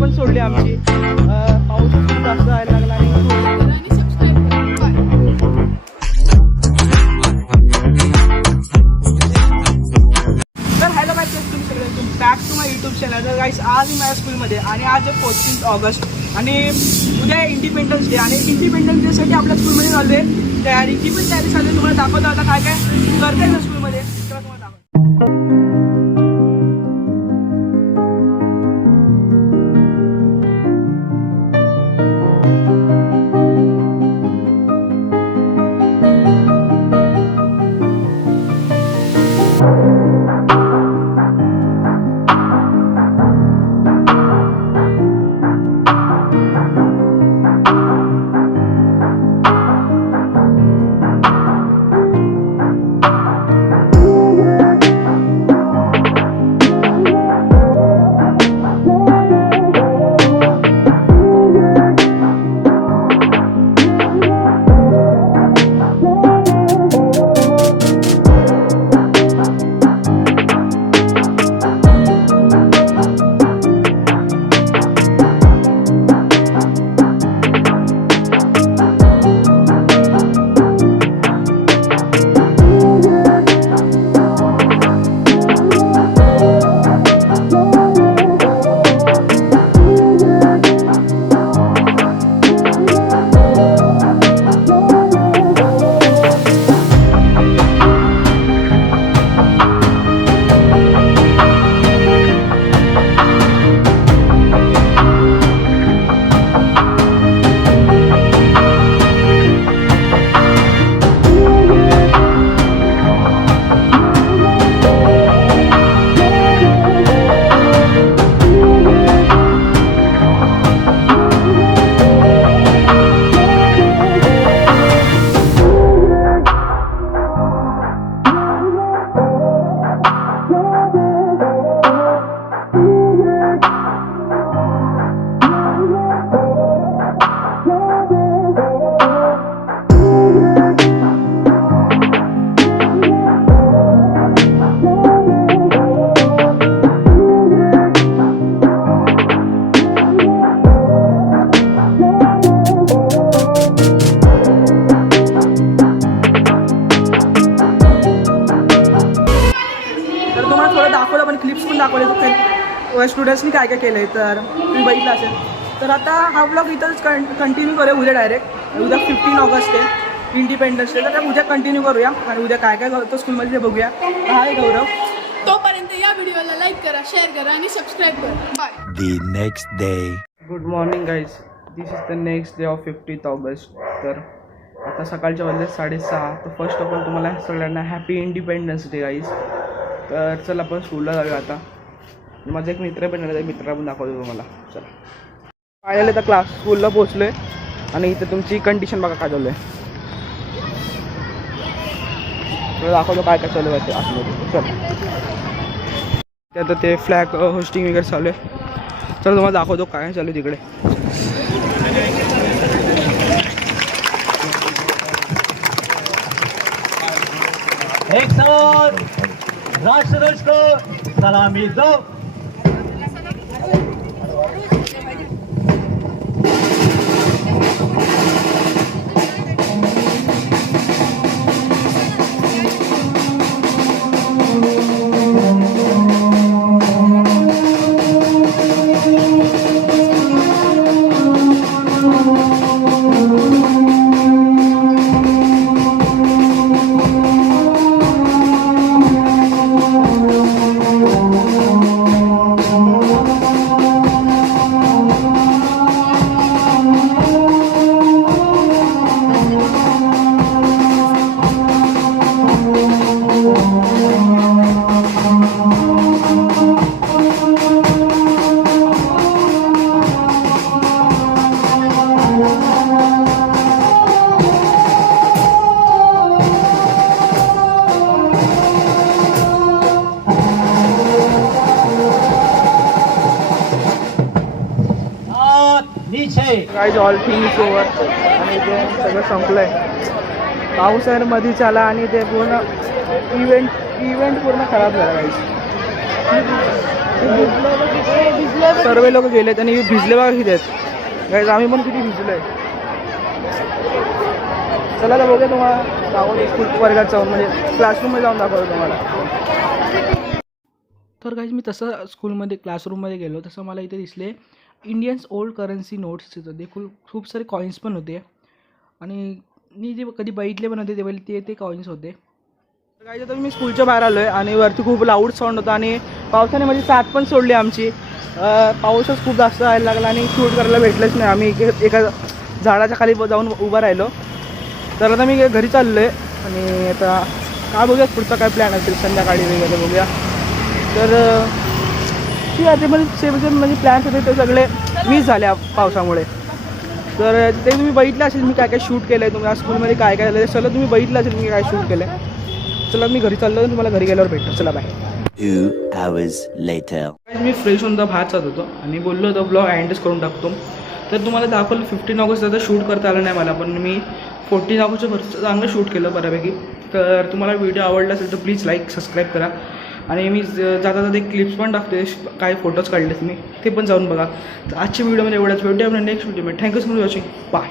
पण सोडली आमची पाऊस खूप जास्त जायला लागला आणि तर हॅलो गाईस, तुम्ही सगळे back to my YouTube channel. तर गाईस आज मी माझ्या स्कूलमध्ये आणि आज आहे 14 ऑगस्ट आणि उद्या इंडिपेंडन्स डे आणि इंडिपेंडन्स डेसाठी आपल्या स्कूलमध्ये चालू आहे तयारी. जी पण तयारी चालू आहे तुम्हाला दाखवता आता काय काय करते ना स्कूलमध्ये तेव्हा तुम्हाला दाखवतो. दाखवलं पण क्लिप्स पण दाखवले स्टुडंट्सनी काय काय केलं आहे तर तुम्ही बघितलं असेल. तर आता हा ब्लॉग इथंच कंटिन्यू करूया उद्या डायरेक्ट. उद्या 15 ऑगस्ट आहे इंडिपेंडन्स डे. तर उद्या कंटिन्यू करूया आणि उद्या काय काय होतं स्कूलमध्ये ते बघूया. हाय गौरव. तोपर्यंत या व्हिडिओला लाईक करा, शेअर करा आणि सबस्क्राईब करा. Bye. The next day. Good morning guys. This is the next day of 15th August. तर आता सकाळच्या वाजले 6:30. तर फर्स्ट ऑफ ऑल तुम्हाला सगळ्यांना हॅपी इंडिपेंडन्स डे गाईज. तर चला आपण स्कूलला जाऊया आता. माझा एक मित्र पण आहे, मित्र पण दाखवतो तुम्हाला. चला फायनली आता क्लास स्कूलला पोचलो आहे आणि इथं तुमची कंडिशन बघा काय चालू आहे. तुला दाखवतो काय काय चालू आहे ते आतमध्ये. चला आता ते फ्लॅग होस्टिंग वगैरे चालू आहे. चला तुम्हाला दाखवतो काय चालू आहे तिकडे. एक समोर राष्ट्रध्वज को सलामी दो. गाईज ऑल थिंग्स ओवर आणि ते सगळं संपलं आहे. पाऊस आहे मध्येच आला आणि ते पूर्ण इव्हेंट पूर्ण खराब झाला गाईज. सर्व लोक गेलेत आणि भिजले बघा किती आहेत गाईज. आम्ही पण किती भिजलो आहे. चला तर बघूया तुम्हाला दाखवतो स्कूल वर्गात जाऊन, म्हणजे क्लासरूममध्ये जाऊन दाखवतो तुम्हाला. तर गाईज मी तसं स्कूलमध्ये क्लासरूममध्ये गेलो तसं मला इथे दिसले इंडियन्स ओल्ड करन्सी नोट्स. तिथं देखील खूप सारे कॉईन्स पण होते आणि मी जे कधी बघितले पण होते ते ते कॉईन्स होते. तर गाईज आता मी स्कूलच्या बाहेर आलो आहे आणि वरती खूप लाऊड साऊंड होता आणि पावसाने माझी साथ पण सोडली आमची. पाऊसच खूप जास्त व्हायला लागला आणि शूट करायला भेटलंच नाही. आम्ही एका झाडाच्या खाली जाऊन उभं राहिलो. तर आता मी घरी चाललो आहे आणि आता काय बघूया पुढचा काय प्लॅन असेल संध्याकाळी वगैरे बघूया. तर ठीक आहे, ते म्हणजे प्लॅन्स होते ते सगळे मिस झाले पावसामुळे. तर ते तुम्ही बघितलं असेल मी काय काय शूट केलं आहे, तुम्ही स्कूलमध्ये काय काय झालं ते सगळं तुम्ही बघितलं असेल मी काय शूट केलं आहे. चला मी घरी चाललो आणि तुम्हाला घरी गेल्यावर भेटतो. चला बाय. 2 hours later. मी फ्रेश होऊन बाहेर जात होतो आणि बोललो होतो ब्लॉग एंडच करून टाकतो. तर तुम्हाला दाखवलं 15 ऑगस्ट आता शूट करता आलं नाही मला, पण मी 14 ऑगस्टचं चांगलं शूट केलं बऱ्यापैकी. तर तुम्हाला व्हिडिओ आवडला असेल तर प्लीज लाईक सबस्क्राईब करा आणि मी जाता जाता एक क्लिप्स पण टाकते, काही फोटोज काढलेत मी, ते पण जाऊन बघा. तर आजच्या व्हिडिओमध्ये एवढ्याच. भेटूया आपण नेक्स्ट व्हिडिओमध्ये. Thank you so much watching. Bye.